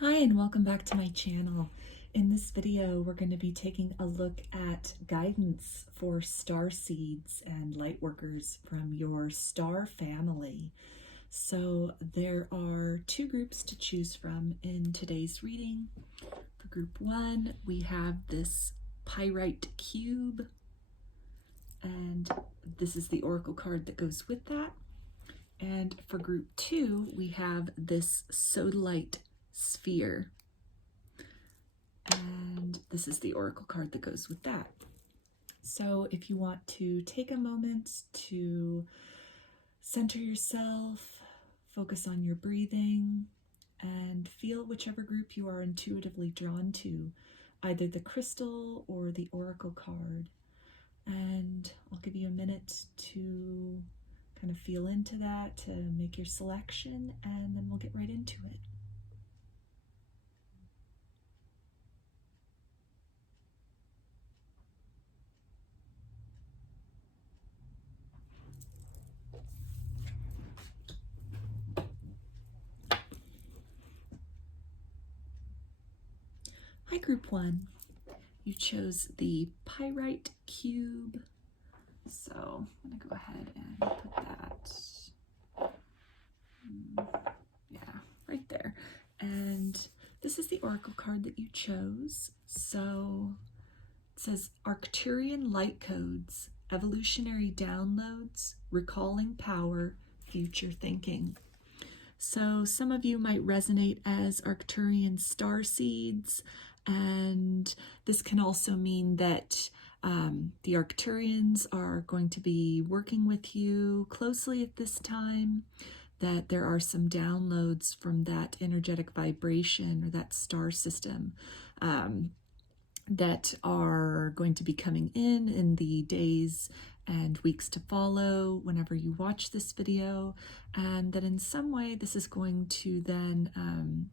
Hi and welcome back to my channel. In this video we're going to be taking a look at guidance for Starseeds and Lightworkers from your star family. So there are two groups to choose from in today's reading. For group 1 we have this Pyrite cube, and this is the oracle card that goes with that. And for group 2 we have this Sodalite sphere, and this is the oracle card that goes with that. So if you want to take a moment to center yourself, focus on your breathing, and feel whichever group you are intuitively drawn to, either the crystal or the oracle card. And I'll give you a minute to kind of feel into that, to make your selection, and then we'll get right into it. Hi, group 1. You chose the Pyrite cube. So I'm going to go ahead and put that, right there. And this is the oracle card that you chose. So it says Arcturian lightcodes, evolutionary downloads, recalling power, future thinking. So some of you might resonate as Arcturian starseeds, and this can also mean that the Arcturians are going to be working with you closely at this time, that there are some downloads from that energetic vibration or that star system that are going to be coming in the days and weeks to follow whenever you watch this video, and that in some way this is going to then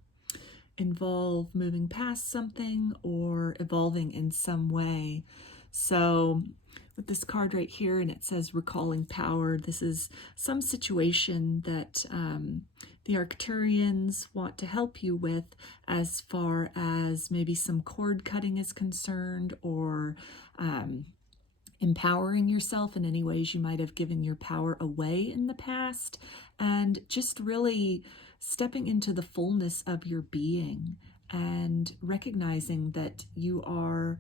involve moving past something or evolving in some way. So with this card right here, and it says recalling power, this is some situation that the Arcturians want to help you with as far as maybe some cord cutting is concerned, or empowering yourself in any ways you might have given your power away in the past, and just really stepping into the fullness of your being and recognizing that you are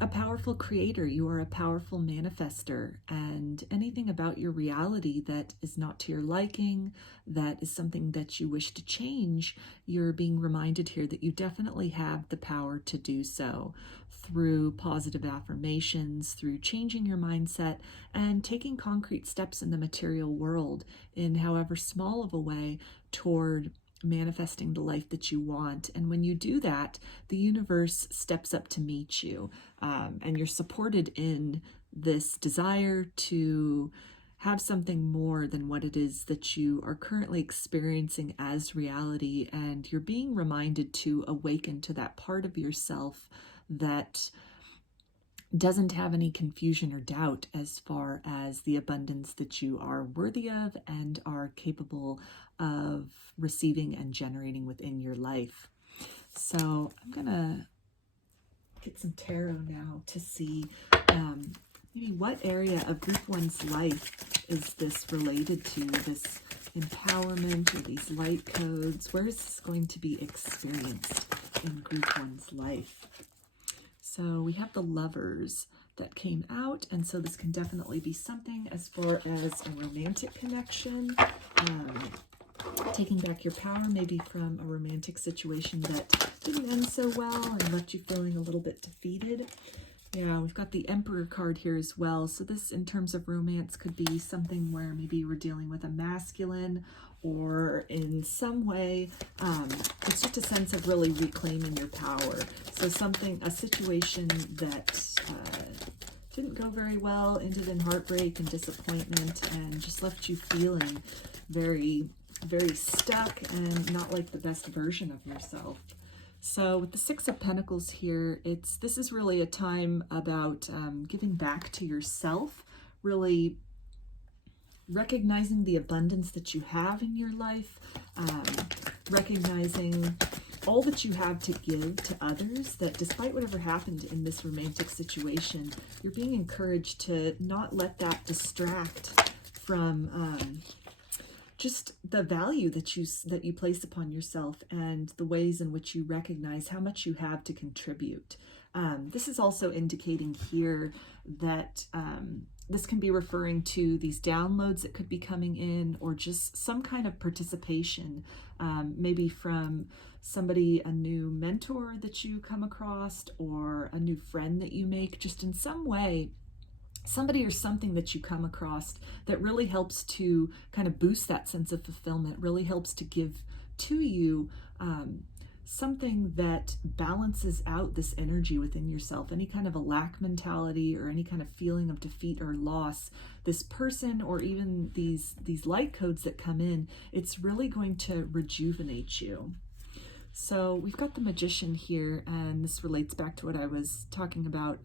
a powerful creator, you are a powerful manifester, and anything about your reality that is not to your liking, that is something that you wish to change, you're being reminded here that you definitely have the power to do so through positive affirmations, through changing your mindset, and taking concrete steps in the material world in however small of a way toward manifesting the life that you want. And when you do that, the universe steps up to meet you, and you're supported in this desire to have something more than what it is that you are currently experiencing as reality, and you're being reminded to awaken to that part of yourself that doesn't have any confusion or doubt as far as the abundance that you are worthy of and are capable of receiving and generating within your life. So I'm gonna get some tarot now to see maybe what area of group 1's life is this related to, this empowerment or these light codes. Where is this going to be experienced in group 1's life? So we have the Lovers that came out, and so this can definitely be something as far as a romantic connection, taking back your power maybe from a romantic situation that didn't end so well and left you feeling a little bit defeated. Yeah, we've got the Emperor card here as well. So this, in terms of romance, could be something where maybe you were dealing with a masculine, or in some way, it's just a sense of really reclaiming your power. So a situation that didn't go very well, ended in heartbreak and disappointment, and just left you feeling very, very stuck and not like the best version of yourself. So with the Six of Pentacles here, this is really a time about giving back to yourself, really recognizing the abundance that you have in your life, recognizing all that you have to give to others, that despite whatever happened in this romantic situation, you're being encouraged to not let that distract from just the value that you place upon yourself and the ways in which you recognize how much you have to contribute. This is also indicating here that this can be referring to these downloads that could be coming in, or just some kind of participation, maybe from somebody, a new mentor that you come across, or a new friend that you make, just in some way, somebody or something that you come across that really helps to kind of boost that sense of fulfillment, really helps to give to you something that balances out this energy within yourself, any kind of a lack mentality or any kind of feeling of defeat or loss. This person, or even these light codes that come in, it's really going to rejuvenate you. So we've got the Magician here, and this relates back to what I was talking about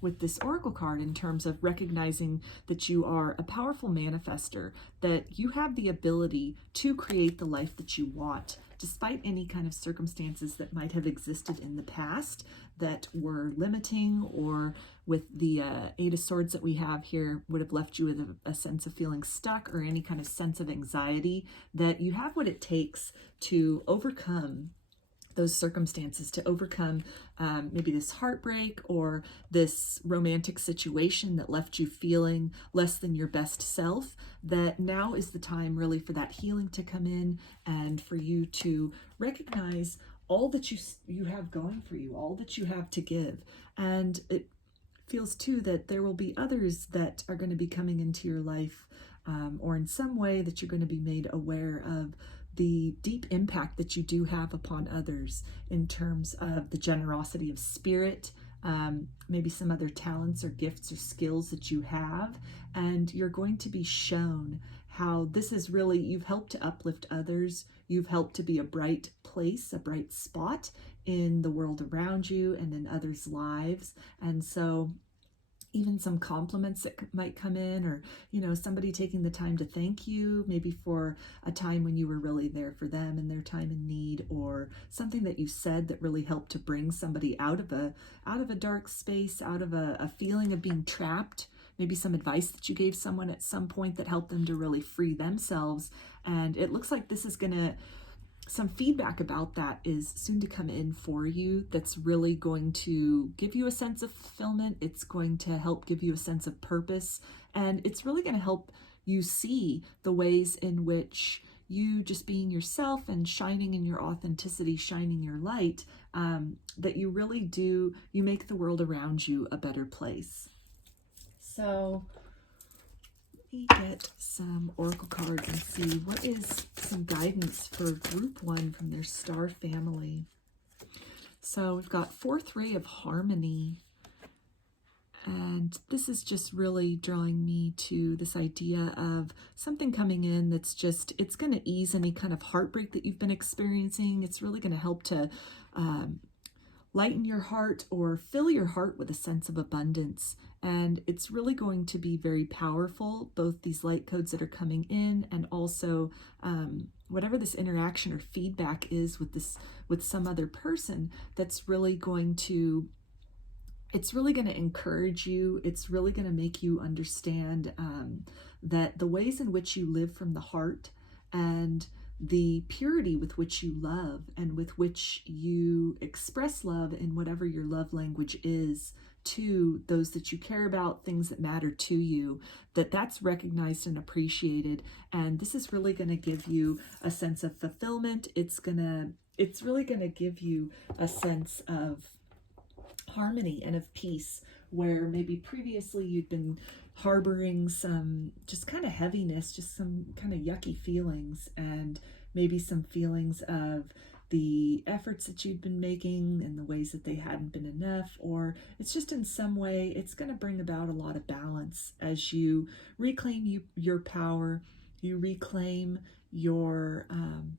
with this oracle card, in terms of recognizing that you are a powerful manifester, that you have the ability to create the life that you want, despite any kind of circumstances that might have existed in the past that were limiting, or with the Eight of Swords that we have here would have left you with a sense of feeling stuck, or any kind of sense of anxiety, that you have what it takes to overcome those circumstances, to overcome maybe this heartbreak or this romantic situation that left you feeling less than your best self. That now is the time really for that healing to come in, and for you to recognize all that you have going for you, all that you have to give. And it feels too that there will be others that are going to be coming into your life, or in some way that you're going to be made aware of the deep impact that you do have upon others, in terms of the generosity of spirit, maybe some other talents or gifts or skills that you have. And you're going to be shown how this is really, you've helped to uplift others. You've helped to be a bright place, a bright spot in the world around you and in others' lives. And so even some compliments that might come in, or, somebody taking the time to thank you, maybe for a time when you were really there for them in their time in need, or something that you said that really helped to bring somebody out of a dark space, out of a feeling of being trapped. Maybe some advice that you gave someone at some point that helped them to really free themselves. And it looks like this is some feedback about that is soon to come in for you, that's really going to give you a sense of fulfillment. It's going to help give you a sense of purpose, and it's really going to help you see the ways in which you just being yourself and shining in your authenticity, shining your light, that you really do, you make the world around you a better place. So me get some oracle cards and see what is some guidance for group 1 from their star family. So we've got 4-3 of harmony, and this is just really drawing me to this idea of something coming in that's just, it's going to ease any kind of heartbreak that you've been experiencing. It's really going to help to lighten your heart, or fill your heart with a sense of abundance. And it's really going to be very powerful, both these light codes that are coming in, and also whatever this interaction or feedback is with some other person, that's really going to, it's really going to encourage you. It's really going to make you understand that the ways in which you live from the heart, and the purity with which you love, and with which you express love in whatever your love language is to those that you care about, things that matter to you, that's recognized and appreciated. And this is really going to give you a sense of fulfillment. It's really going to give you a sense of harmony and of peace, where maybe previously you'd been harboring some just kind of heaviness, just some kind of yucky feelings, and maybe some feelings of the efforts that you've been making and the ways that they hadn't been enough, or it's just in some way, it's going to bring about a lot of balance as you reclaim your power, you reclaim your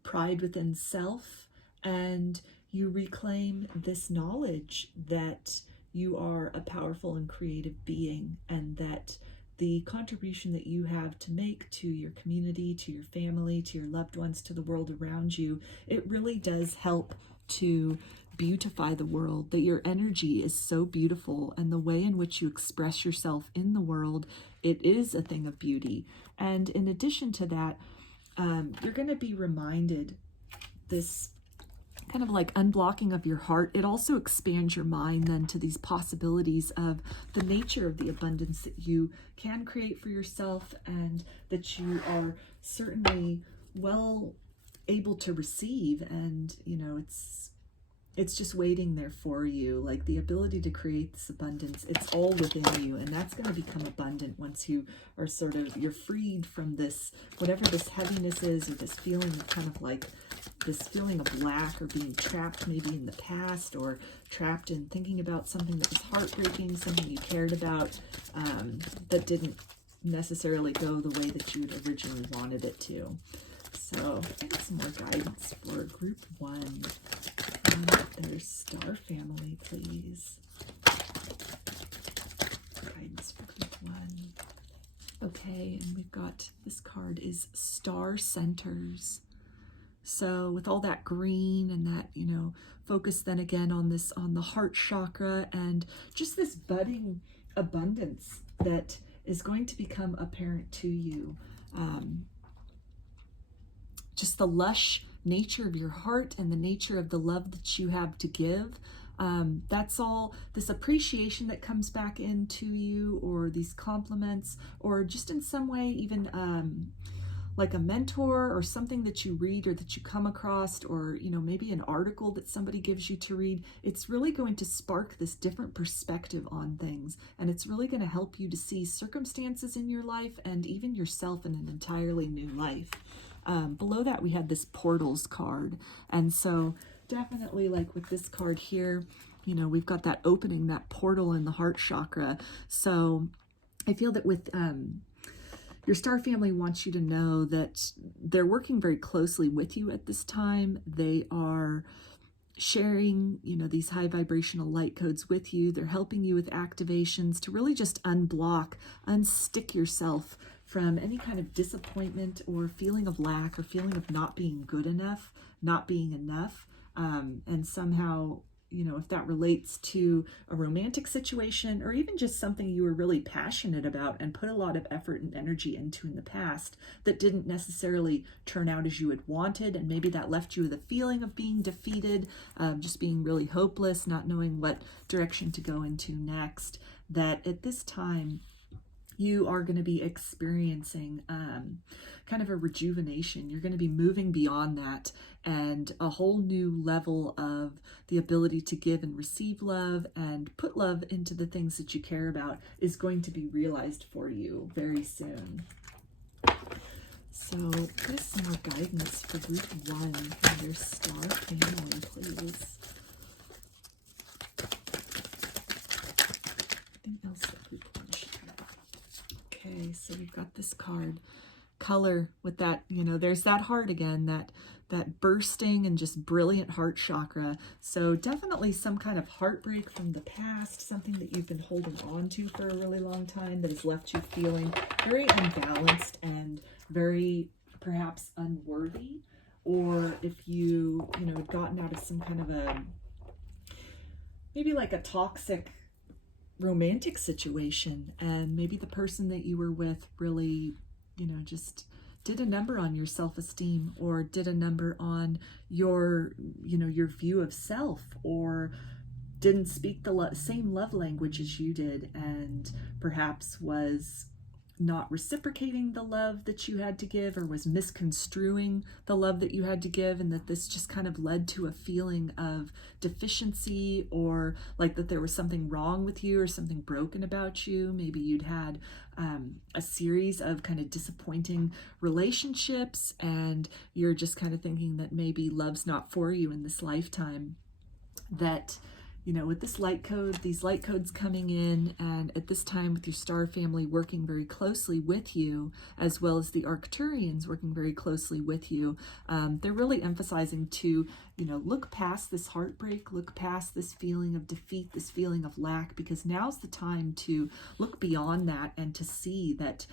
pride within self, and you reclaim this knowledge that you are a powerful and creative being, and that the contribution that you have to make to your community, to your family, to your loved ones, to the world around you, it really does help to beautify the world, that your energy is so beautiful, and the way in which you express yourself in the world, it is a thing of beauty. And in addition to that, you're going to be reminded, this kind of like unblocking of your heart, it also expands your mind then to these possibilities of the nature of the abundance that you can create for yourself, and that you are certainly well able to receive. And you know, it's just waiting there for you, like the ability to create this abundance. It's all within you, and that's going to become abundant once you are you're freed from this, whatever this heaviness is, or this feeling of kind of like this feeling of lack, or being trapped maybe in the past, or trapped in thinking about something that was heartbreaking, something you cared about, that didn't necessarily go the way that you had originally wanted it to. So I got some more guidance for group 1. Their star family, please. Guidance for group 1. Okay, and we've got, this card is Star Centers. So with all that green and that, you know, focus then again on this, on the heart chakra, and just this budding abundance that is going to become apparent to you. Just the lush nature of your heart and the nature of the love that you have to give. That's all this appreciation that comes back into you, or these compliments, or just in some way even like a mentor, or something that you read or that you come across, or you know, maybe an article that somebody gives you to read. It's really going to spark this different perspective on things, and it's really going to help you to see circumstances in your life and even yourself in an entirely new life. Below that we had this portals card, and so definitely, like with this card here, you know, we've got that opening, that portal in the heart chakra. So I feel that with your star family wants you to know that they're working very closely with you at this time. They are sharing, you know, these high vibrational light codes with you. They're helping you with activations to really just unblock, unstick yourself from any kind of disappointment or feeling of lack, or feeling of not being good enough, not being enough. And somehow, you know, if that relates to a romantic situation, or even just something you were really passionate about and put a lot of effort and energy into in the past that didn't necessarily turn out as you had wanted, and maybe that left you with a feeling of being defeated, just being really hopeless, not knowing what direction to go into next, that at this time you are going to be experiencing kind of a rejuvenation. You're going to be moving beyond that, and a whole new level of the ability to give and receive love and put love into the things that you care about is going to be realized for you very soon. So give us some more guidance for group 1 and their star family, please. Anything else that group 1 should have? Okay, so we've got this card, color, with that, you know, there's that heart again, that bursting and just brilliant heart chakra. So definitely some kind of heartbreak from the past, something that you've been holding on to for a really long time that has left you feeling very unbalanced and very perhaps unworthy. Or if you know, had gotten out of some kind of a, maybe like a toxic romantic situation, and maybe the person that you were with really, you know, just did a number on your self-esteem, or did a number on your, you know, your view of self, or didn't speak the same love language as you did, and perhaps was not reciprocating the love that you had to give, or was misconstruing the love that you had to give, and that this just kind of led to a feeling of deficiency, or like that there was something wrong with you or something broken about you. Maybe you'd had a series of kind of disappointing relationships, and you're just kind of thinking that maybe love's not for you in this lifetime, that with this light code, these light codes coming in, and at this time with your star family working very closely with you, as well as the Arcturians working very closely with you, they're really emphasizing to, look past this heartbreak, look past this feeling of defeat, this feeling of lack, because now's the time to look beyond that and to see that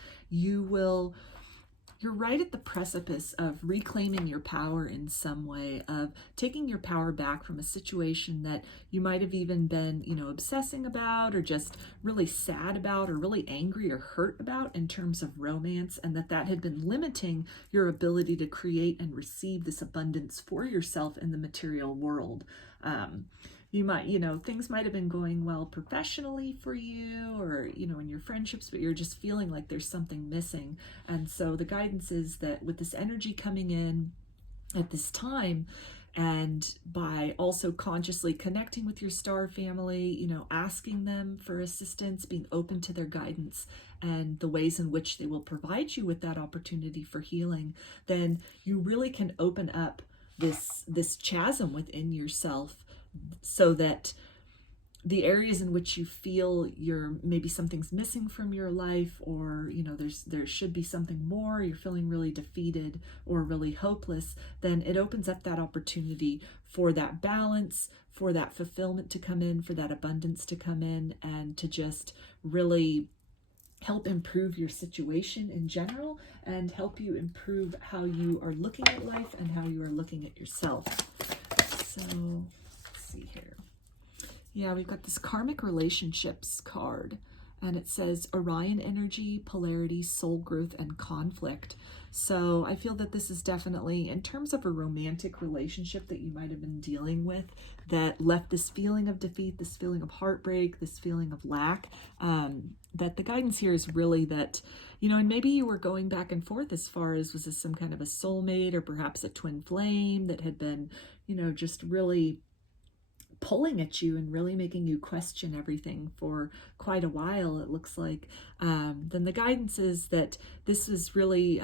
you're right at the precipice of reclaiming your power in some way, of taking your power back from a situation that you might have even been, obsessing about, or just really sad about, or really angry or hurt about in terms of romance, and that had been limiting your ability to create and receive this abundance for yourself in the material world. You might, things might have been going well professionally for you, or, in your friendships, but you're just feeling like there's something missing. And so the guidance is that with this energy coming in at this time, and by also consciously connecting with your star family, asking them for assistance, being open to their guidance and the ways in which they will provide you with that opportunity for healing, then you really can open up this chasm within yourself, so that the areas in which you feel maybe something's missing from your life, or there should be something more, you're feeling really defeated or really hopeless, then it opens up that opportunity for that balance, for that fulfillment to come in, for that abundance to come in, and to just really help improve your situation in general, and help you improve how you are looking at life and how you are looking at yourself. So see here. Yeah, we've got this karmic relationships card, and it says Orion energy, polarity, soul growth, and conflict. So I feel that this is definitely, in terms of a romantic relationship that you might have been dealing with, that left this feeling of defeat, this feeling of heartbreak, this feeling of lack, that the guidance here is really that, and maybe you were going back and forth as far as, was this some kind of a soulmate, or perhaps a twin flame that had been, just really pulling at you and really making you question everything for quite a while, it looks like. Then the guidance is that this is really,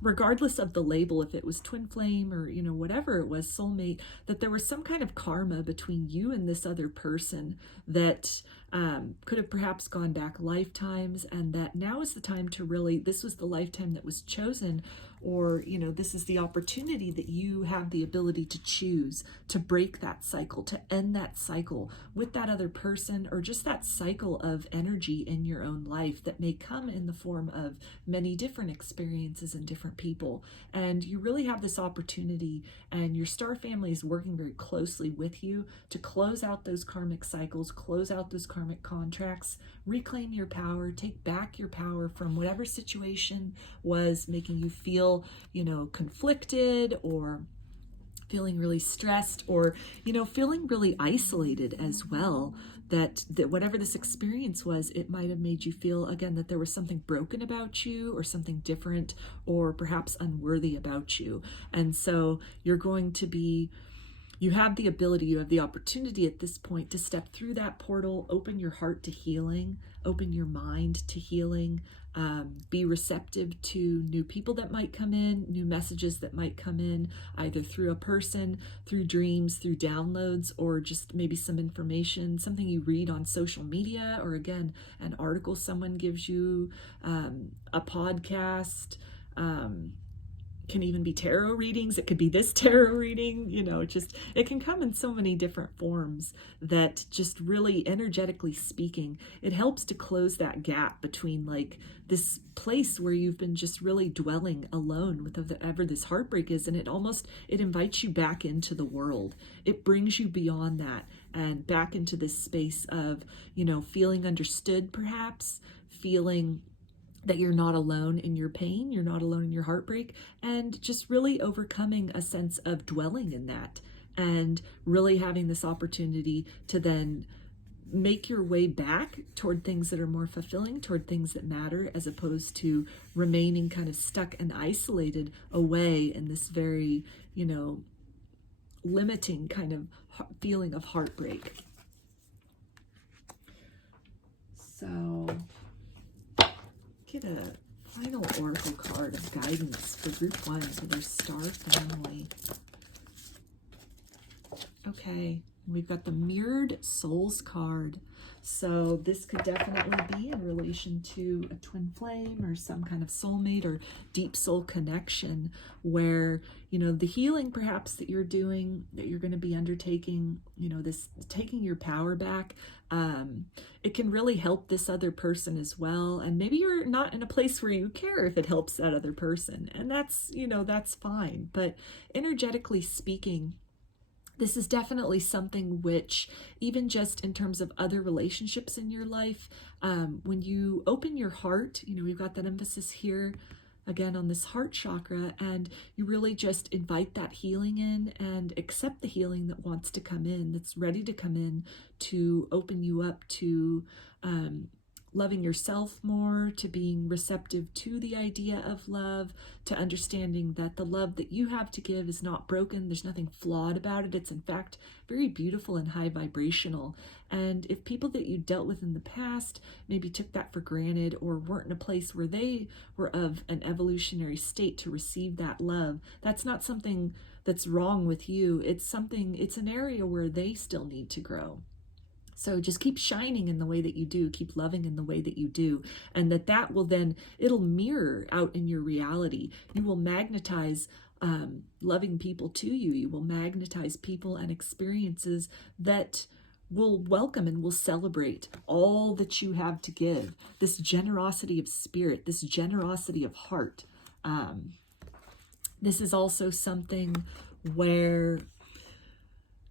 regardless of the label, if it was twin flame or, whatever it was, soulmate, that there was some kind of karma between you and this other person that could have perhaps gone back lifetimes, and that now is the time to really, this was the lifetime that was chosen, or, this is the opportunity that you have the ability to choose to break that cycle, to end that cycle with that other person, or just that cycle of energy in your own life that may come in the form of many different experiences and different people. And you really have this opportunity, and your star family is working very closely with you to close out those karmic cycles, close out those karmic contracts, reclaim your power, take back your power from whatever situation was making you feel, conflicted, or feeling really stressed, or, feeling really isolated as well. That whatever this experience was, it might have made you feel, again, that there was something broken about you, or something different, or perhaps unworthy about you. And so you're going to be, you have the ability, you have the opportunity at this point to step through that portal, open your heart to healing, open your mind to healing, be receptive to new people that might come in, new messages that might come in, either through a person, through dreams, through downloads, or just maybe some information, something you read on social media, or again, an article someone gives you, a podcast, can even be tarot readings. It could be this tarot reading, it can come in so many different forms that just really energetically speaking, it helps to close that gap between like this place where you've been just really dwelling alone with whatever this heartbreak is. And it invites you back into the world. It brings you beyond that and back into this space of, feeling understood, perhaps feeling that you're not alone in your pain, you're not alone in your heartbreak, and just really overcoming a sense of dwelling in that, and really having this opportunity to then make your way back toward things that are more fulfilling, toward things that matter, as opposed to remaining kind of stuck and isolated away in this very, limiting kind of feeling of heartbreak. So get a final oracle card of guidance for group 1, for their star family. Okay, We've got the Mirrored Souls card. So this could definitely be in relation to a twin flame or some kind of soulmate or deep soul connection where, you know, the healing perhaps that you're doing, that you're going to be undertaking, you know, this taking your power back, it can really help this other person as well. And maybe you're not in a place where you care if it helps that other person. And that's, you know, that's fine. But energetically speaking, this is definitely something which, even just in terms of other relationships in your life, when you open your heart, you know, we've got that emphasis here again on this heart chakra, and you really just invite that healing in and accept the healing that wants to come in, that's ready to come in to open you up to loving yourself more, to being receptive to the idea of love, to understanding that the love that you have to give is not broken. There's nothing flawed about it. It's in fact very beautiful and high vibrational. And if people that you dealt with in the past maybe took that for granted or weren't in a place where they were of an evolutionary state to receive that love, that's not something that's wrong with you. It's an area where they still need to grow. So just keep shining in the way that you do, keep loving in the way that you do, and that will then, it'll mirror out in your reality. You will magnetize loving people to you. You will magnetize people and experiences that will welcome and will celebrate all that you have to give. This generosity of spirit, this generosity of heart. This is also something where,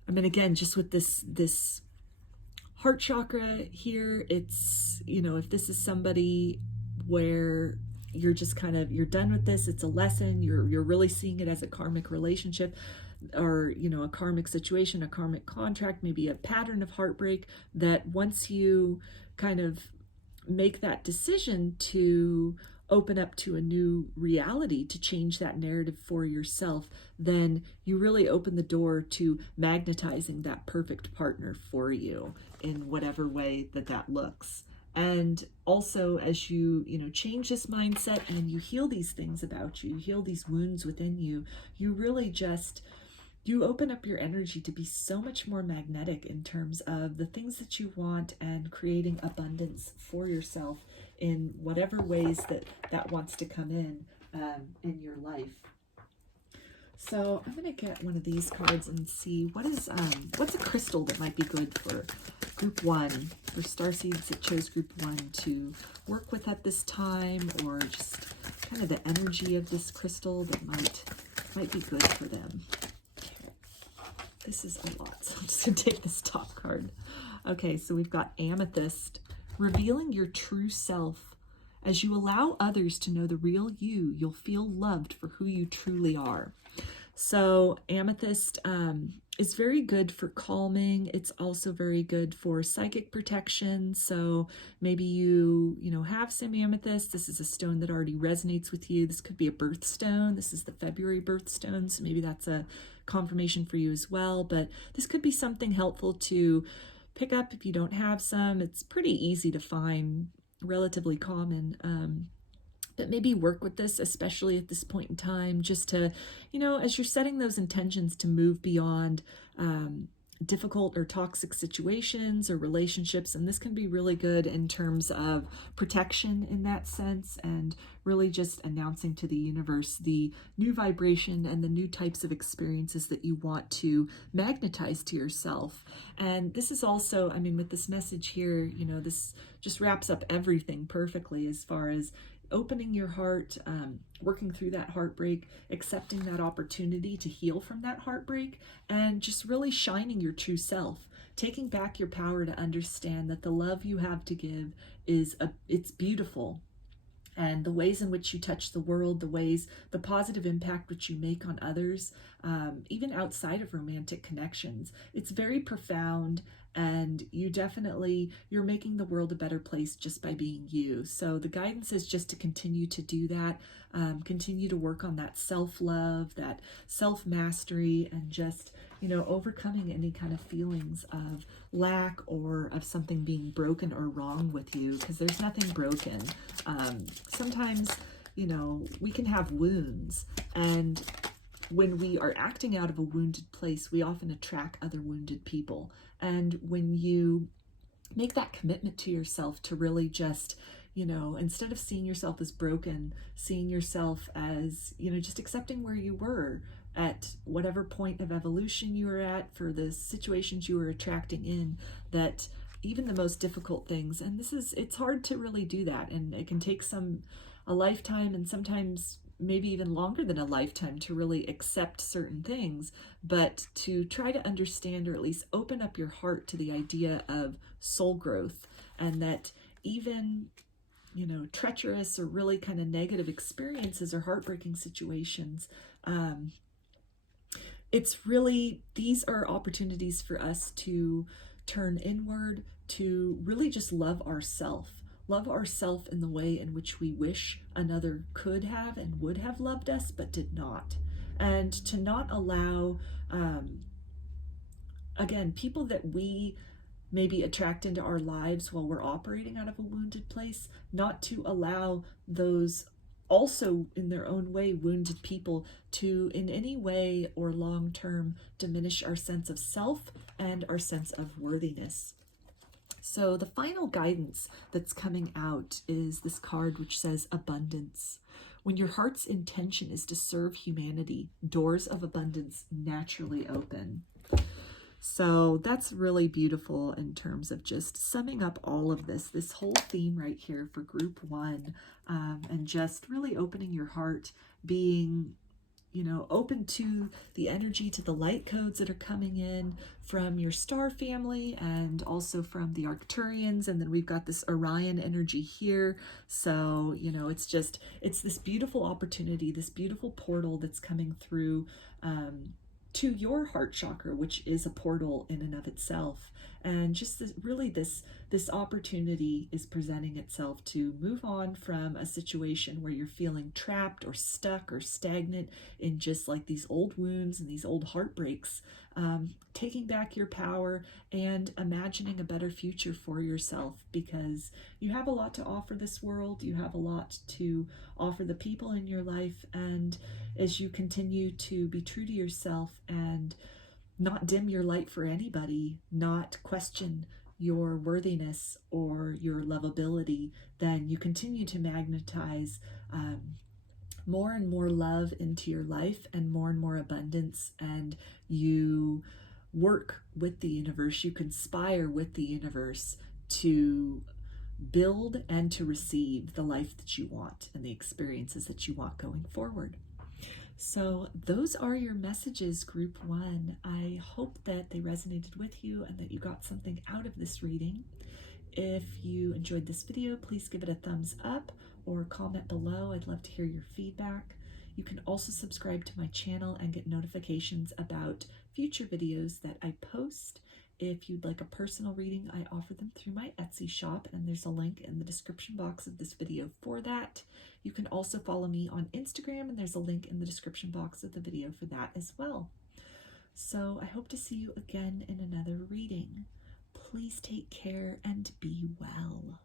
I mean, again, just with this heart chakra here, it's, you know, if this is somebody where you're just kind of, you're done with this, it's a lesson, you're really seeing it as a karmic relationship, or, you know, a karmic situation, a karmic contract, maybe a pattern of heartbreak, that once you kind of make that decision to open up to a new reality, to change that narrative for yourself, then you really open the door to magnetizing that perfect partner for you in whatever way that looks. And also, as you change this mindset and you heal these things about you, you heal these wounds within you, you really just, you open up your energy to be so much more magnetic in terms of the things that you want and creating abundance for yourself in whatever ways that wants to come in your life. So I'm going to get one of these cards and see what's a crystal that might be good for group 1, for Starseeds that chose group 1 to work with at this time, or just kind of the energy of this crystal that might be good for them. Okay. This is a lot, so I'm just going to take this top card. Okay, so we've got Amethyst, revealing your true self. As you allow others to know the real you, you'll feel loved for who you truly are. So Amethyst is very good for calming. It's also very good for psychic protection. So maybe you have some Amethyst. This is a stone that already resonates with you. This could be a birthstone. This is the February birthstone, so maybe that's a confirmation for you as well. But this could be something helpful to pick up if you don't have some. It's pretty easy to find, relatively common. But maybe work with this, especially at this point in time, just to, as you're setting those intentions to move beyond difficult or toxic situations or relationships. And this can be really good in terms of protection in that sense, and really just announcing to the universe the new vibration and the new types of experiences that you want to magnetize to yourself. And this is also, I mean, with this message here, this just wraps up everything perfectly as far as opening your heart, working through that heartbreak, accepting that opportunity to heal from that heartbreak, and just really shining your true self, taking back your power to understand that the love you have to give it's beautiful. And the ways in which you touch the world, the positive impact which you make on others, even outside of romantic connections, it's very profound. And you're making the world a better place just by being you. So the guidance is just to continue to do that, continue to work on that self-love, that self-mastery, and just, overcoming any kind of feelings of lack or of something being broken or wrong with you, because there's nothing broken. Sometimes, we can have wounds, and when we are acting out of a wounded place, we often attract other wounded people. And when you make that commitment to yourself to really just, instead of seeing yourself as broken, seeing yourself as, just accepting where you were at whatever point of evolution you were at for the situations you were attracting in, that even the most difficult things, and it's hard to really do that, and it can take a lifetime, and sometimes maybe even longer than a lifetime, to really accept certain things, but to try to understand, or at least open up your heart to the idea of soul growth, and that even treacherous or really kind of negative experiences or heartbreaking situations, these are opportunities for us to turn inward, to really just love ourself in the way in which we wish another could have and would have loved us, but did not. And to not allow, again, people that we maybe attract into our lives while we're operating out of a wounded place, not to allow those also in their own way wounded people to in any way or long term diminish our sense of self and our sense of worthiness. So the final guidance that's coming out is this card which says abundance. When your heart's intention is to serve humanity, doors of abundance naturally open. So that's really beautiful in terms of just summing up all of this whole theme right here for group 1, and just really opening your heart, being open to the energy, to the light codes that are coming in from your star family and also from the Arcturians. And then we've got this Orion energy here. So, it's this beautiful opportunity, this beautiful portal that's coming through to your heart chakra, which is a portal in and of itself. And just this opportunity is presenting itself to move on from a situation where you're feeling trapped or stuck or stagnant in just like these old wounds and these old heartbreaks, taking back your power and imagining a better future for yourself, because you have a lot to offer this world. You have a lot to offer the people in your life. And as you continue to be true to yourself and not dim your light for anybody, not question your worthiness or your lovability, then you continue to magnetize more and more love into your life and more abundance, and you work with the universe, you conspire with the universe to build and to receive the life that you want and the experiences that you want going forward. So those are your messages, group 1. I hope that they resonated with you and that you got something out of this reading. If you enjoyed this video, please give it a thumbs up or comment below. I'd love to hear your feedback. You can also subscribe to my channel and get notifications about future videos that I post. If you'd like a personal reading, I offer them through my Etsy shop, and there's a link in the description box of this video for that. You can also follow me on Instagram, and there's a link in the description box of the video for that as well. So I hope to see you again in another reading. Please take care and be well.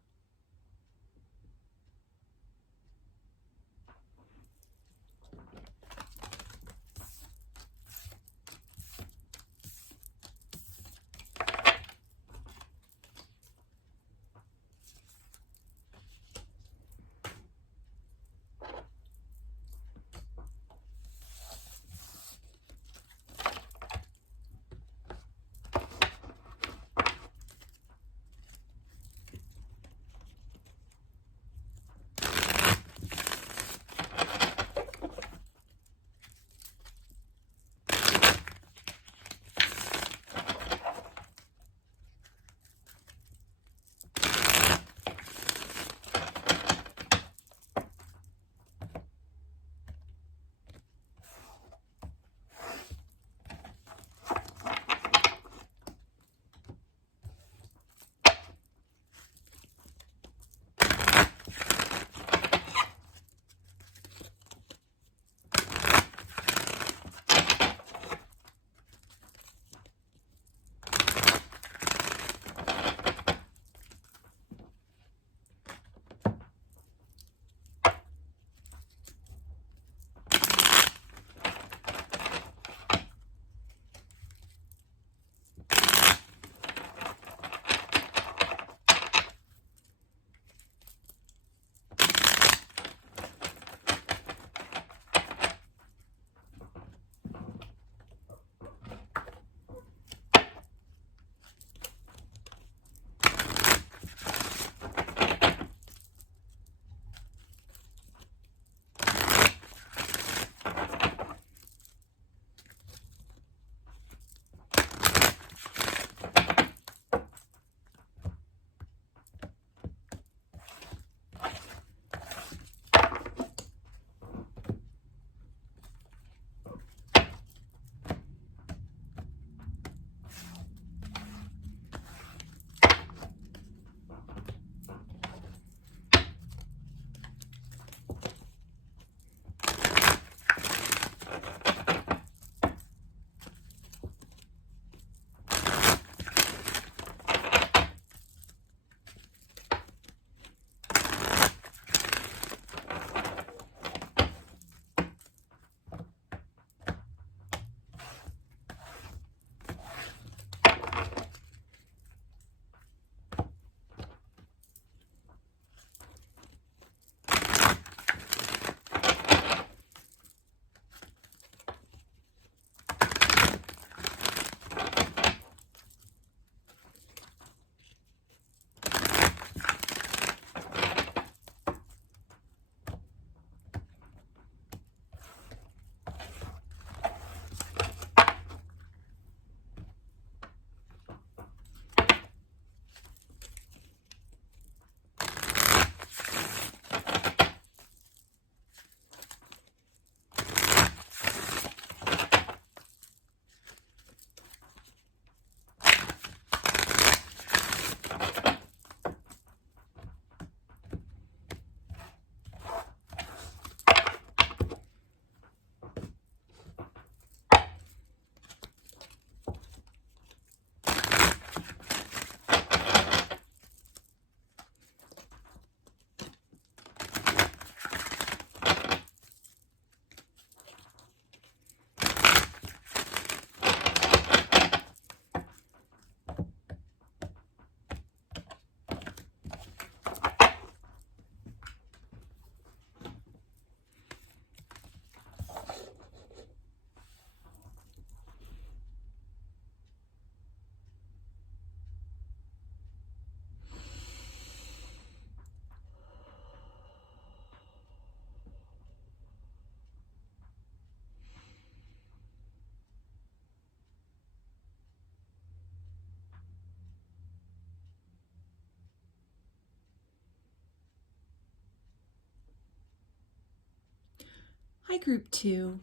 Hi, Group 2.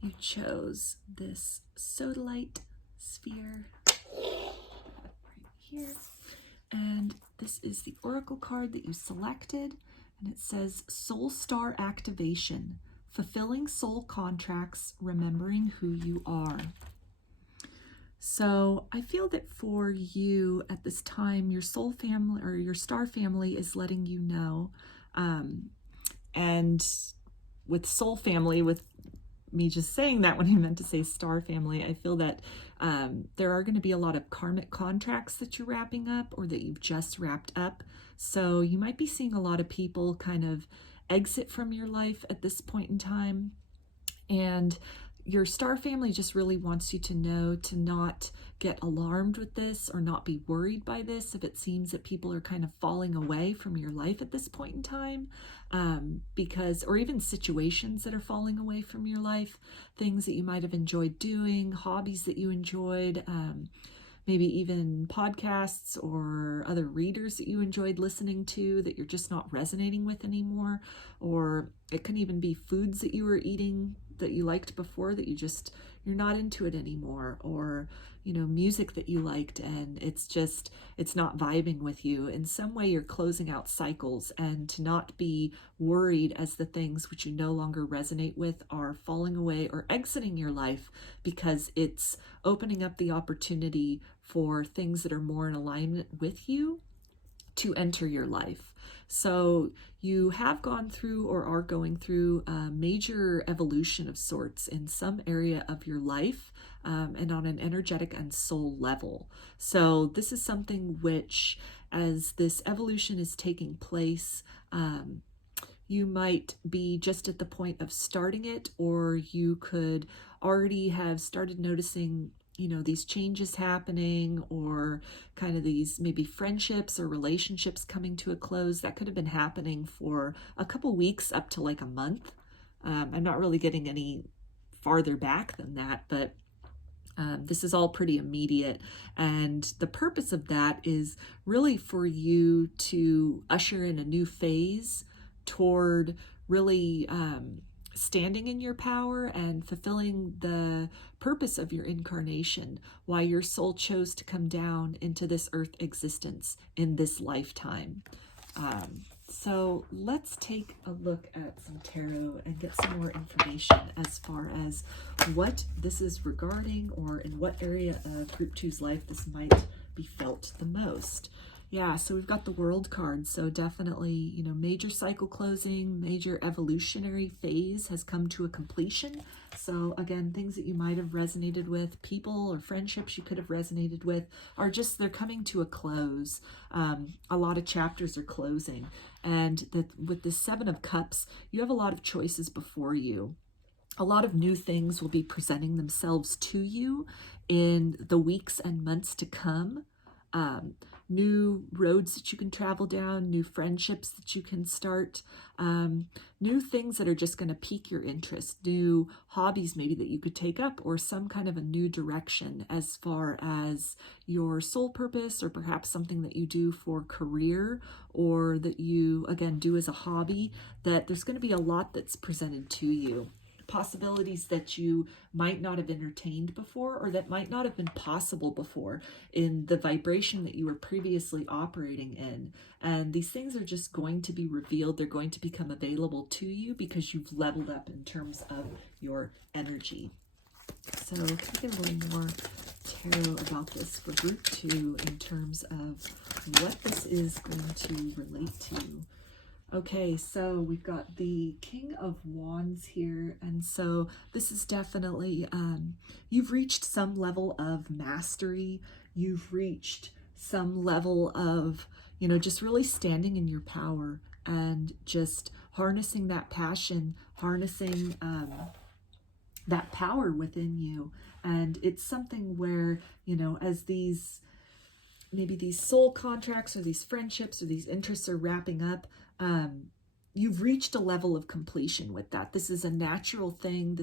You chose this Sodalite sphere right here. And this is the Oracle card that you selected. And it says Soul Star Activation, Fulfilling Soul Contracts, Remembering Who You Are. So I feel that for you at this time, your soul family or your star family is letting you know, and with soul family, with me just saying that when I meant to say star family, I feel that there are going to be a lot of karmic contracts that you're wrapping up or that you've just wrapped up. So you might be seeing a lot of people kind of exit from your life at this point in time. And your star family just really wants you to know to not get alarmed with this or not be worried by this if it seems that people are kind of falling away from your life at this point in time, because, or even situations that are falling away from your life, things that you might have enjoyed doing, hobbies that you enjoyed, maybe even podcasts or other readers that you enjoyed listening to that you're just not resonating with anymore. Or it can even be foods that you were eating that you liked before that you're not into it anymore. Or, you know, music that you liked and it's not vibing with you. In some way you're closing out cycles, and to not be worried as the things which you no longer resonate with are falling away or exiting your life, because it's opening up the opportunity for things that are more in alignment with you to enter your life. So you have gone through or are going through a major evolution of sorts in some area of your life, and on an energetic and soul level. So this is something which, as this evolution is taking place, you might be just at the point of starting it, or you could already have started noticing, you know, these changes happening, or kind of these maybe friendships or relationships coming to a close. That could have been happening for a couple weeks up to like a month. I'm not really getting any farther back than that, but this is all pretty immediate. And the purpose of that is really for you to usher in a new phase toward really standing in your power and fulfilling the purpose of your incarnation, why your soul chose to come down into this earth existence in this lifetime. So let's take a look at some tarot and get some more information as far as what this is regarding, or in what area of Group 2's life this might be felt the most. Yeah, so we've got the World card. So definitely, you know, major cycle closing, major evolutionary phase has come to a completion. So again, things that you might have resonated with, people or friendships you could have resonated with, are just, they're coming to a close. A lot of chapters are closing. And with the Seven of Cups, you have a lot of choices before you. A lot of new things will be presenting themselves to you in the weeks and months to come. New roads that you can travel down, new friendships that you can start, new things that are just going to pique your interest, new hobbies maybe that you could take up, or some kind of a new direction as far as your soul purpose, or perhaps something that you do for career, or that you, again, do as a hobby. That there's going to be a lot that's presented to you. Possibilities that you might not have entertained before, or that might not have been possible before in the vibration that you were previously operating in. And these things are just going to be revealed. They're going to become available to you because you've leveled up in terms of your energy. So can we get a little more tarot about this for Group 2 in terms of what this is going to relate to? Okay, so we've got the King of Wands here, and so this is definitely, you've reached some level of mastery, you've reached some level of, you know, just really standing in your power and just harnessing that passion, harnessing that power within you. And it's something where, you know, as these, maybe these soul contracts or these friendships or these interests are wrapping up, you've reached a level of completion with that. This is a natural thing.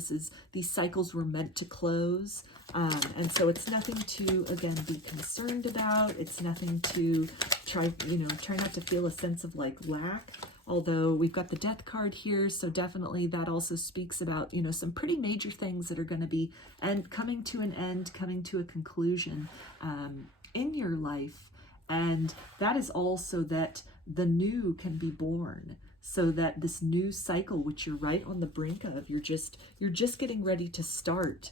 These cycles were meant to close. And so it's nothing to, again, be concerned about. It's nothing to try not to feel a sense of like lack although we've got the death card here, so definitely that also speaks about, you know, some pretty major things that are going to be coming to an end, coming to a conclusion in your life. And that is also that the new can be born, so that this new cycle, which you're right on the brink of, you're just getting ready to start.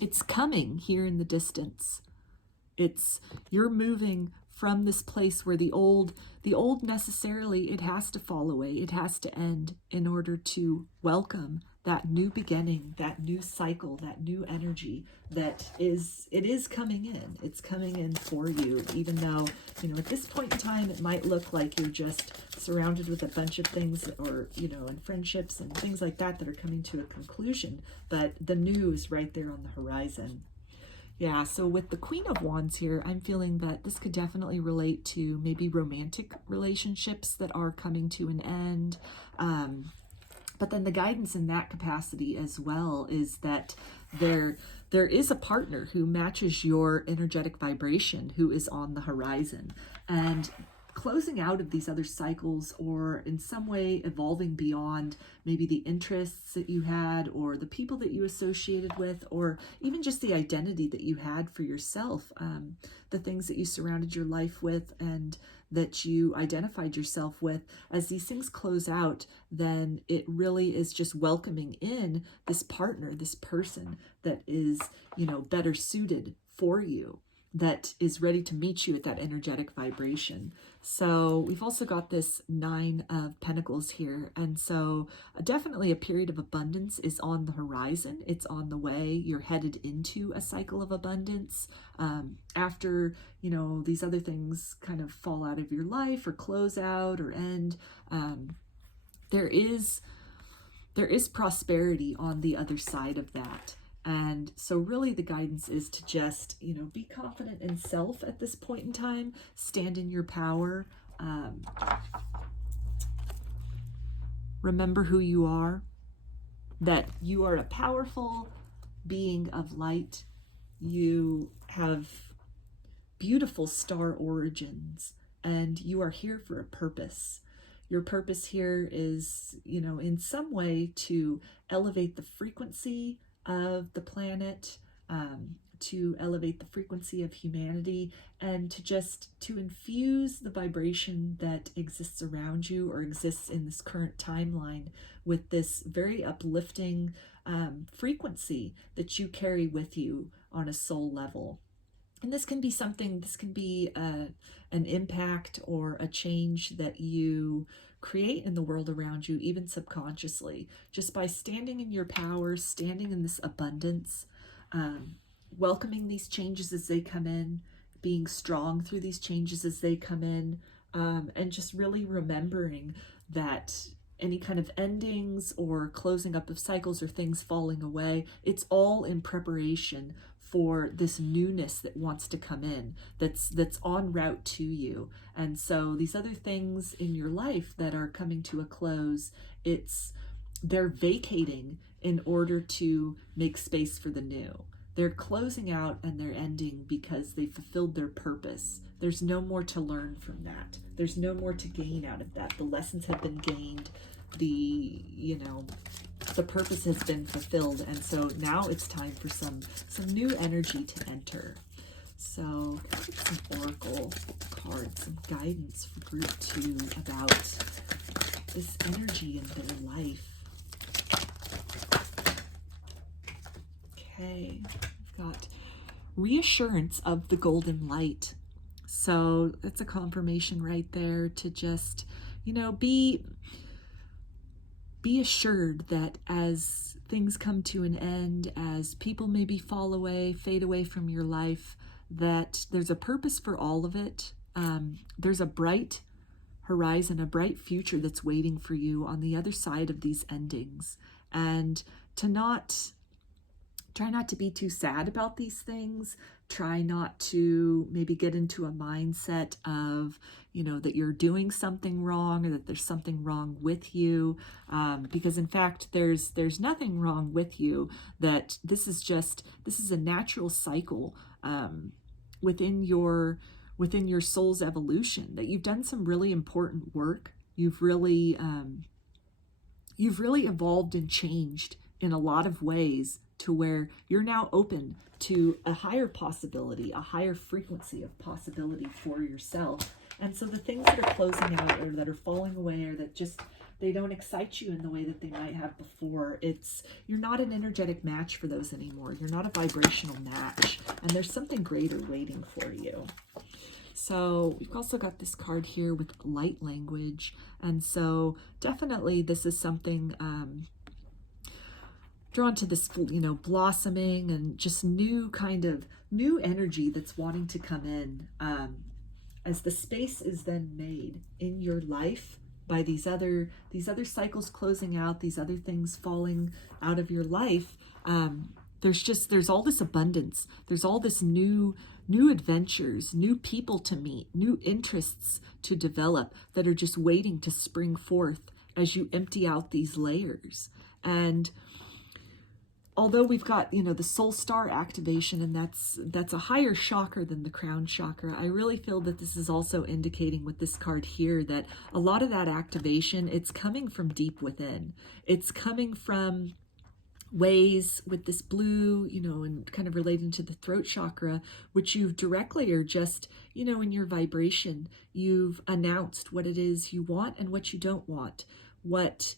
It's coming here in the distance. You're moving from this place where the old necessarily, it has to fall away, it has to end in order to welcome that new beginning, that new cycle, that new energy it is coming in. It's coming in for you, even though, you know, at this point in time, it might look like you're just surrounded with a bunch of things, or, you know, and friendships and things like that are coming to a conclusion, but the new is right there on the horizon. Yeah, so with the Queen of Wands here, I'm feeling that this could definitely relate to maybe romantic relationships that are coming to an end. But then the guidance in that capacity as well is that there is a partner who matches your energetic vibration who is on the horizon. And closing out of these other cycles, or in some way evolving beyond maybe the interests that you had, or the people that you associated with, or even just the identity that you had for yourself, the things that you surrounded your life with and that you identified yourself with. As these things close out, then it really is just welcoming in this partner, this person that is, you know, better suited for you, that is ready to meet you at that energetic vibration. So we've also got this 9 of Pentacles here. And so definitely a period of abundance is on the horizon. It's on the way. You're headed into a cycle of abundance. After, you know, these other things kind of fall out of your life or close out or end, there is prosperity on the other side of that. And so really the guidance is to just, you know, be confident in self at this point in time, stand in your power, remember who you are, that you are a powerful being of light. You have beautiful star origins, and you are here for a purpose. Your purpose here is, you know, in some way to elevate the frequency of the planet, to elevate the frequency of humanity, and to infuse the vibration that exists around you or exists in this current timeline with this very uplifting frequency that you carry with you on a soul level. And this can be an impact or a change that you create in the world around you, even subconsciously, just by standing in your power, standing in this abundance, welcoming these changes as they come in, being strong through these changes as they come in, and just really remembering that any kind of endings or closing up of cycles or things falling away, it's all in preparation for this newness that wants to come in, that's en route to you. And so these other things in your life that are coming to a close, they're vacating in order to make space for the new. They're closing out and they're ending because they fulfilled their purpose. There's no more to learn from that. There's no more to gain out of that. The lessons have been gained. The purpose has been fulfilled, and so now it's time for some new energy to enter. So get some oracle cards, some guidance for group 2 about this energy in their life. Okay, we've got reassurance of the golden light. So that's a confirmation right there to just, you know, be assured that as things come to an end, as people maybe fall away, fade away from your life, that there's a purpose for all of it. There's a bright horizon, a bright future that's waiting for you on the other side of these endings. And try not to be too sad about these things. Try not to maybe get into a mindset of, you know, that you're doing something wrong or that there's something wrong with you. Because in fact, there's nothing wrong with you. That this is a natural cycle within your within your soul's evolution, that you've done some really important work. You've really evolved and changed in a lot of ways to where you're now open to a higher possibility, a higher frequency of possibility for yourself. And so the things that are closing out or that are falling away or that just, they don't excite you in the way that they might have before, you're not an energetic match for those anymore. You're not a vibrational match. And there's something greater waiting for you. So we've also got this card here with light language. And so definitely this is something drawn to this, blossoming and just new energy that's wanting to come in as the space is then made in your life by these other cycles closing out, these other things falling out of your life. There's all this abundance. There's all this new adventures, new people to meet, new interests to develop that are just waiting to spring forth as you empty out these layers. And although we've got, the soul star activation, and that's a higher chakra than the crown chakra, I really feel that this is also indicating with this card here that a lot of that activation, it's coming from deep within. It's coming from ways with this blue, and kind of relating to the throat chakra, which you've directly or just, in your vibration, you've announced what it is you want and what you don't want, what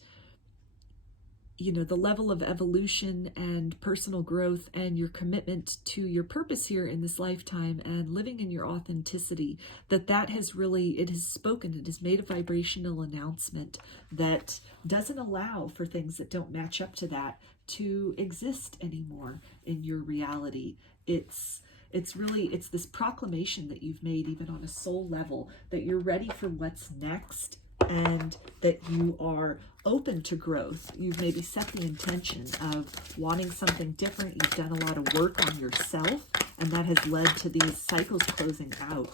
the level of evolution and personal growth and your commitment to your purpose here in this lifetime and living in your authenticity, that has really, it has spoken, it has made a vibrational announcement that doesn't allow for things that don't match up to that to exist anymore in your reality. It's this proclamation that you've made even on a soul level that you're ready for what's next and that you are open to growth. You've maybe set the intention of wanting something different. You've done a lot of work on yourself, and that has led to these cycles closing out.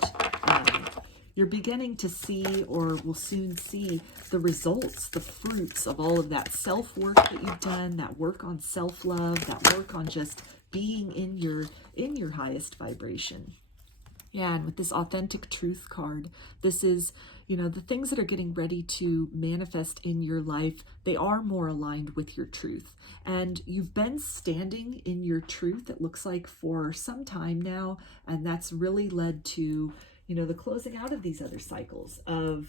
You're beginning to see, or will soon see, the results, the fruits of all of that self-work that you've done, that work on self-love, that work on just being in your highest vibration. Yeah, and with this authentic truth card, this is, the things that are getting ready to manifest in your life, they are more aligned with your truth. And you've been standing in your truth, it looks like, for some time now. And that's really led to, the closing out of these other cycles of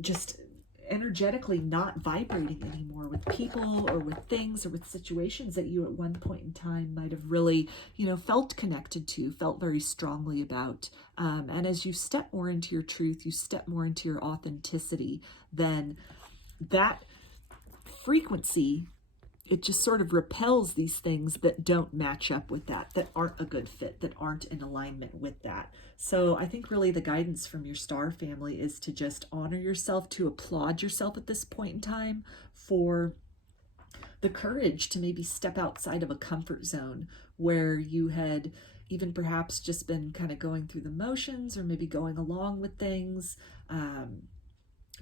just energetically not vibrating anymore with people or with things or with situations that you at one point in time might have really, felt connected to, felt very strongly about. And as you step more into your truth, you step more into your authenticity, then that frequency, it just sort of repels these things that don't match up with that aren't a good fit, that aren't in alignment with that. So I think really the guidance from your star family is to just honor yourself, to applaud yourself at this point in time for the courage to maybe step outside of a comfort zone where you had even perhaps just been kind of going through the motions or maybe going along with things,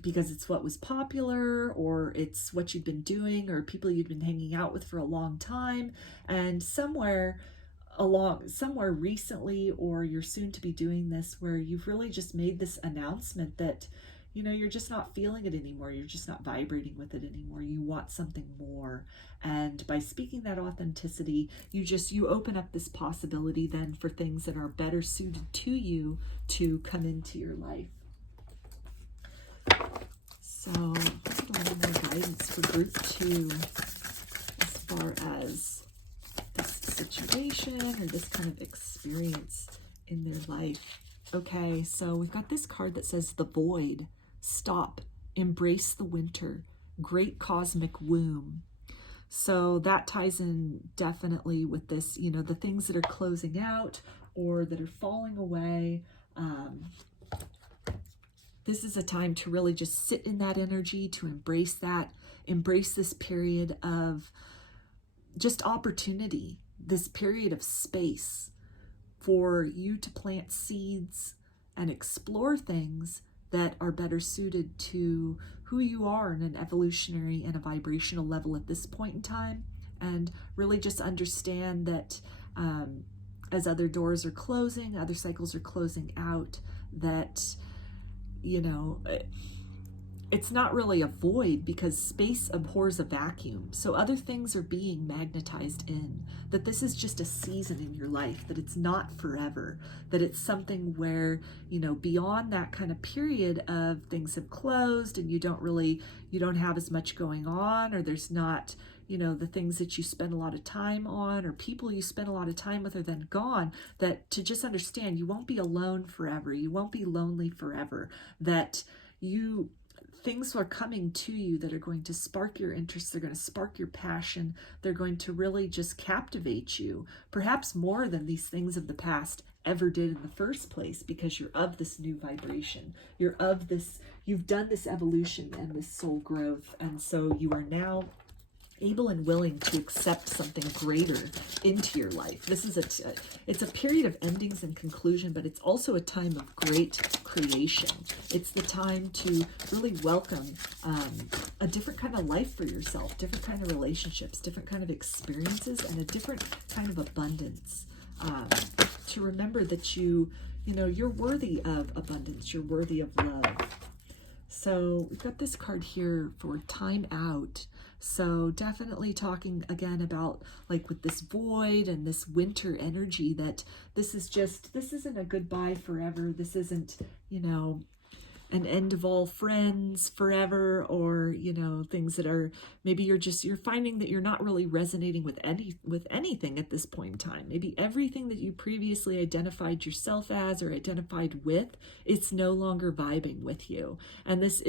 because it's what was popular or it's what you've been doing or people you've been hanging out with for a long time. And somewhere recently, or you're soon to be doing this, where you've really just made this announcement that, you're just not feeling it anymore. You're just not vibrating with it anymore. You want something more. And by speaking that authenticity, you open up this possibility then for things that are better suited to you to come into your life. So, a little more guidance for group 2 as far as this situation or this kind of experience in their life. Okay, so we've got this card that says the void, stop, embrace the winter, great cosmic womb. So that ties in definitely with this, the things that are closing out or that are falling away. This is a time to really just sit in that energy, to embrace this period of just opportunity, this period of space for you to plant seeds and explore things that are better suited to who you are in an evolutionary and a vibrational level at this point in time. And really just understand that as other doors are closing, other cycles are closing out, that, you know, it's not really a void, because space abhors a vacuum. So other things are being magnetized in, that this is just a season in your life, that it's not forever, that it's something where, you know, beyond that kind of period of things have closed and you don't have as much going on, or there's not, you know, the things that you spend a lot of time on, or people you spend a lot of time with are then gone, that to just understand you won't be alone forever. You won't be lonely forever, that things are coming to you that are going to spark your interest. They're going to spark your passion. They're going to really just captivate you, perhaps more than these things of the past ever did in the first place, because you're of this new vibration. You're of this, you've done this evolution and this soul growth. And so you are now able and willing to accept something greater into your life. This is it's a period of endings and conclusion, but it's also a time of great creation. It's the time to really welcome a different kind of life for yourself, different kind of relationships, different kind of experiences, and a different kind of abundance. To remember that you're worthy of abundance, you're worthy of love. So we've got this card here for time out. So definitely talking again about, like, with this void and this winter energy, that this isn't a goodbye forever. This isn't, you know, an end of all friends forever, or, you know, things that are, maybe you're finding that you're not really resonating with anything at this point in time. Maybe everything that you previously identified yourself as or identified with, it's no longer vibing with you. And this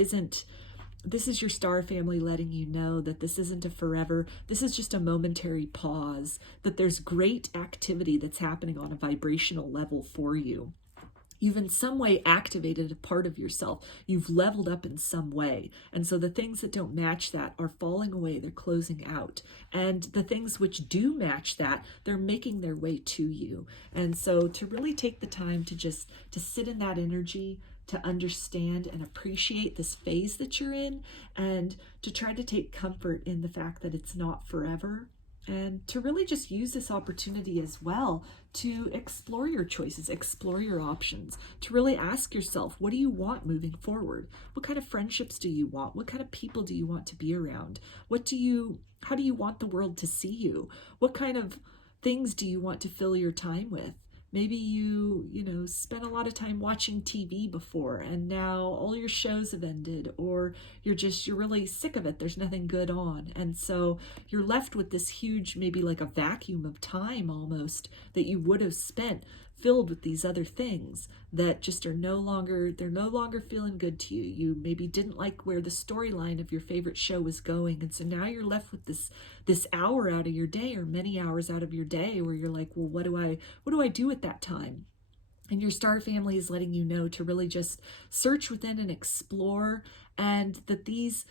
is your star family letting you know that this isn't a forever. This is just a momentary pause, that there's great activity that's happening on a vibrational level for you. You've in some way activated a part of yourself. You've leveled up in some way. And so the things that don't match that are falling away. They're closing out. And the things which do match that, they're making their way to you. And so to really take the time to sit in that energy, to understand and appreciate this phase that you're in, and to try to take comfort in the fact that it's not forever, and to really just use this opportunity as well to explore your choices, explore your options, to really ask yourself, what do you want moving forward? What kind of friendships do you want? What kind of people do you want to be around? How do you want the world to see you? What kind of things do you want to fill your time with? Maybe you spent a lot of time watching TV before, and now all your shows have ended, or you're really sick of it. There's nothing good on. And so you're left with this huge, maybe like a vacuum of time almost, that you would have spent filled with these other things that just they're no longer feeling good to you. You maybe didn't like where the storyline of your favorite show was going. And so now you're left with this hour out of your day, or many hours out of your day, where you're like, well, what do I do at that time? And your star family is letting you know to really just search within and explore, and that these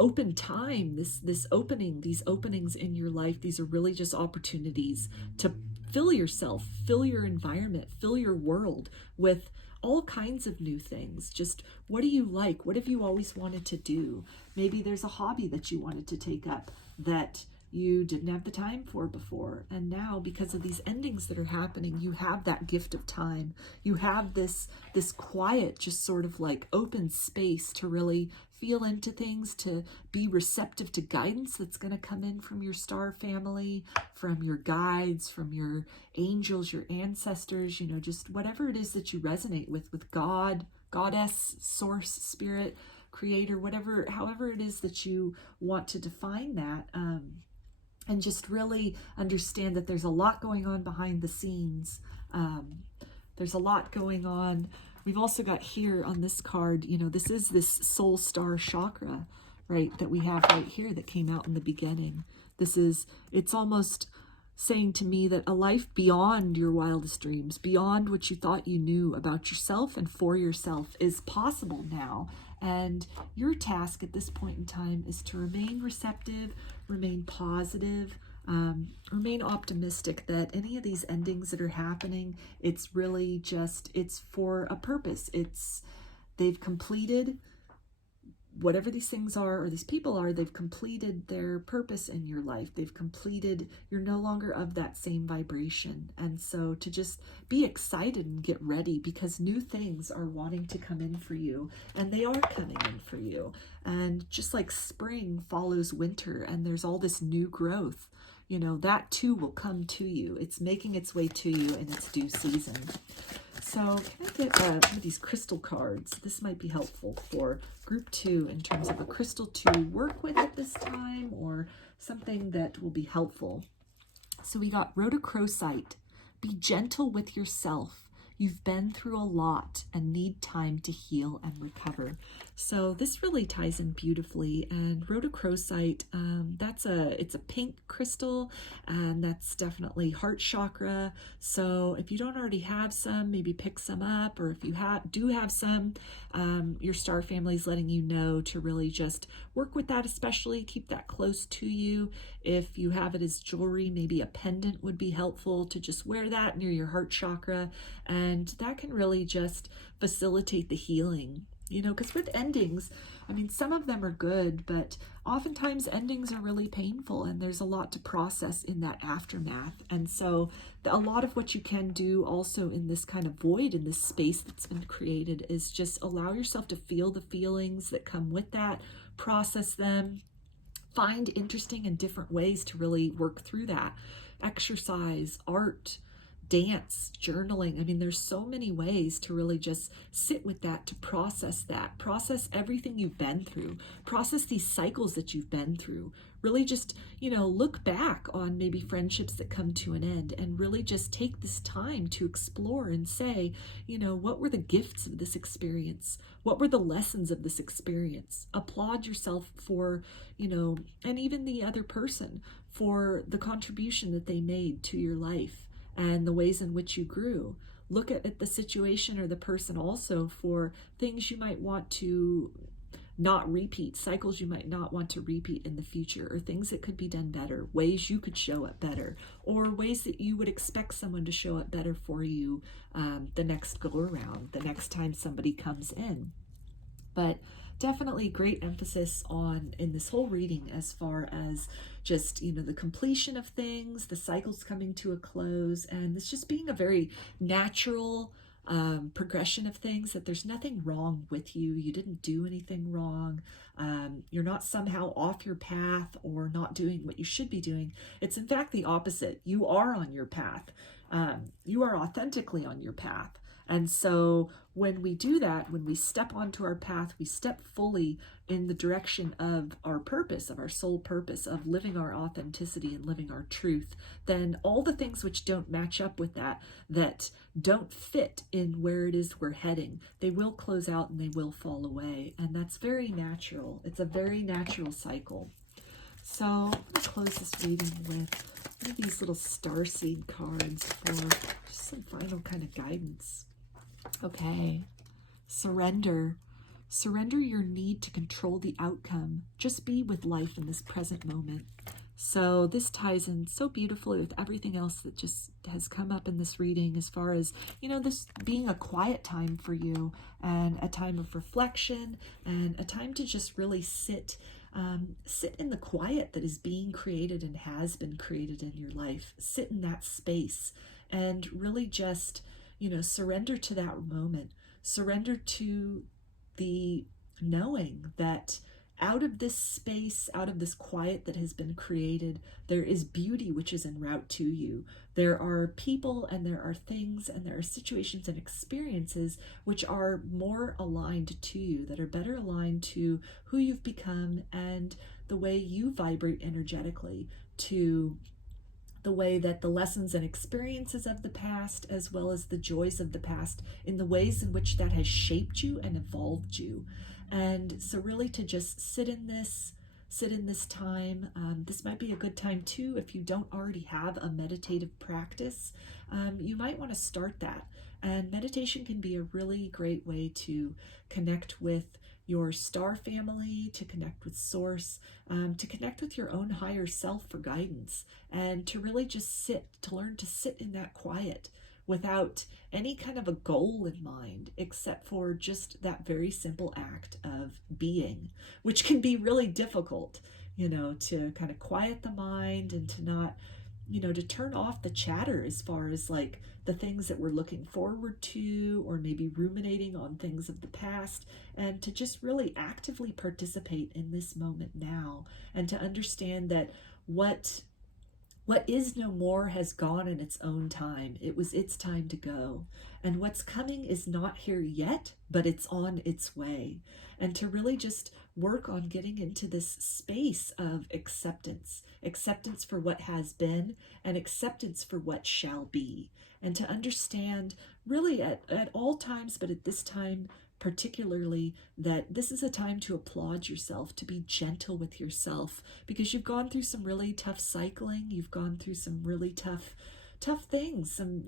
open time, these openings in your life, these are really just opportunities to fill yourself, fill your environment, fill your world with all kinds of new things. Just, what do you like? What have you always wanted to do? Maybe there's a hobby that you wanted to take up that you didn't have the time for before. And now, because of these endings that are happening, you have that gift of time. You have this quiet, just sort of like open space to really feel into things, to be receptive to guidance that's going to come in from your star family, from your guides, from your angels, your ancestors, just whatever it is that you resonate with God, goddess, source, spirit, creator, however it is that you want to define that. And just really understand that there's a lot going on behind the scenes. There's a lot going on. We've also got here on this card, this is this soul star chakra, right, that we have right here that came out in the beginning. It's almost saying to me that a life beyond your wildest dreams, beyond what you thought you knew about yourself and for yourself, is possible now. And your task at this point in time is to remain receptive, remain positive, remain optimistic that any of these endings that are happening, it's really just, it's for a purpose. They've completed whatever these things are or these people are, they've completed their purpose in your life. They've completed, you're no longer of that same vibration. And so to just be excited and get ready, because new things are wanting to come in for you, and they are coming in for you. And just like spring follows winter and there's all this new growth, you know, that too will come to you. It's making its way to you in its due season. So can I get one of these crystal cards? This might be helpful for group 2 in terms of a crystal to work with at this time, or something that will be helpful. So we got rhodochrosite. Be gentle with yourself. You've been through a lot and need time to heal and recover. So this really ties in beautifully. And rhodochrosite, it's a pink crystal, and that's definitely heart chakra. So if you don't already have some, maybe pick some up, or if you do have some, your star family is letting you know to really just work with that, especially keep that close to you. If you have it as jewelry, maybe a pendant would be helpful to just wear that near your heart chakra. And that can really just facilitate the healing, you know, because with endings, I mean, some of them are good, but oftentimes endings are really painful, and there's a lot to process in that aftermath. And so a lot of what you can do also in this kind of void, in this space that's been created, is just allow yourself to feel the feelings that come with that, process them, find interesting and different ways to really work through that. Exercise, art, dance, journaling. I mean, there's so many ways to really just sit with that, to process that, process everything you've been through, process these cycles that you've been through. Really just, you know, look back on maybe friendships that come to an end, and really just take this time to explore and say, you know, what were the gifts of this experience? What were the lessons of this experience? Applaud yourself for, you know, and even the other person for the contribution that they made to your life and the ways in which you grew. Look at the situation or the person also for things you might want to not repeat, cycles you might not want to repeat in the future, or things that could be done better, ways you could show up better, or ways that you would expect someone to show up better for you the next go around, the next time somebody comes in. But definitely great emphasis on in this whole reading as far as just, you know, the completion of things, the cycles coming to a close, and it's just being a very natural progression of things, that there's nothing wrong with you. You didn't do anything wrong. You're not somehow off your path or not doing what you should be doing. It's in fact the opposite. You are on your path. You are authentically on your path. And so when we do that, when we step onto our path, we step fully in the direction of our purpose, of our soul purpose, of living our authenticity and living our truth. Then all the things which don't match up with that, that don't fit in where it is we're heading, they will close out and they will fall away. And that's very natural. It's a very natural cycle. So I'm going to close this reading with one of these little starseed cards for just some final kind of guidance. Okay, surrender. Surrender your need to control the outcome. Just be with life in this present moment. So this ties in so beautifully with everything else that just has come up in this reading, as far as, you know, this being a quiet time for you, and a time of reflection, and a time to just really sit in the quiet that is being created and has been created in your life. Sit in that space and really just, you know, surrender to that moment. Surrender to the knowing that out of this space, out of this quiet that has been created, there is beauty which is en route to you. There are people and there are things and there are situations and experiences which are more aligned to you, that are better aligned to who you've become and the way you vibrate energetically, to the way that the lessons and experiences of the past, as well as the joys of the past, in the ways in which that has shaped you and evolved you. And so really to just sit in this time. This might be a good time too, if you don't already have a meditative practice, you might want to start that. And meditation can be a really great way to connect with your star family, to connect with source, to connect with your own higher self for guidance, and to really just sit, to learn to sit in that quiet without any kind of a goal in mind, except for just that very simple act of being, which can be really difficult, to kind of quiet the mind and to not, to turn off the chatter as far as like the things that we're looking forward to, or maybe ruminating on things of the past, and to just really actively participate in this moment now, and to understand that what is no more has gone in its own time. It was its time to go. And what's coming is not here yet, but it's on its way. And to really just work on getting into this space of acceptance for what has been, and acceptance for what shall be. And to understand really at all times, but at this time particularly, that this is a time to applaud yourself, to be gentle with yourself, because you've gone through some really tough cycling, you've gone through some really tough things. Some,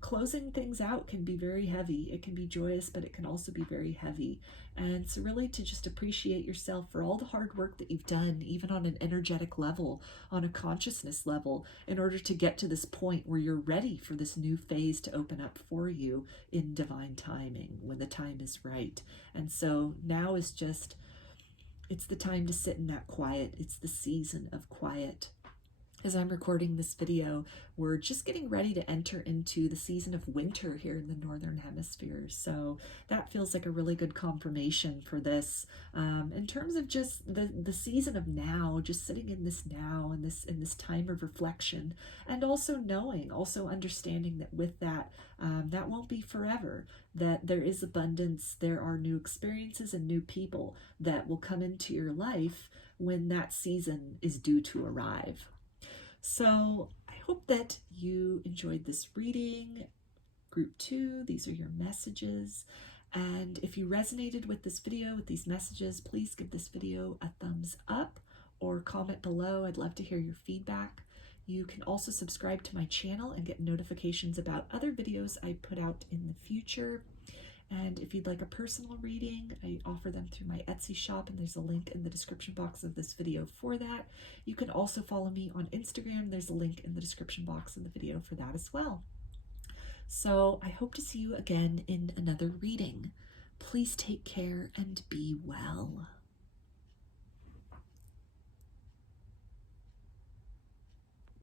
closing things out can be very heavy. It can be joyous, but it can also be very heavy. And so really to just appreciate yourself for all the hard work that you've done, even on an energetic level, on a consciousness level, in order to get to this point where you're ready for this new phase to open up for you in divine timing, when the time is right. And so now is just, it's the time to sit in that quiet. It's the season of quiet. As I'm recording this video, we're just getting ready to enter into the season of winter here in the Northern Hemisphere. So that feels like a really good confirmation for this. In terms of just the season of now, just sitting in this now, in this time of reflection, and also understanding that with that, that won't be forever, that there is abundance, there are new experiences and new people that will come into your life when that season is due to arrive. So I hope that you enjoyed this reading. Group 2, these are your messages. And if you resonated with this video, with these messages, please give this video a thumbs up or comment below. I'd love to hear your feedback. You can also subscribe to my channel and get notifications about other videos I put out in the future. And if you'd like a personal reading, I offer them through my Etsy shop, and there's a link in the description box of this video for that. You can also follow me on Instagram. There's a link in the description box of the video for that as well. So I hope to see you again in another reading. Please take care and be well.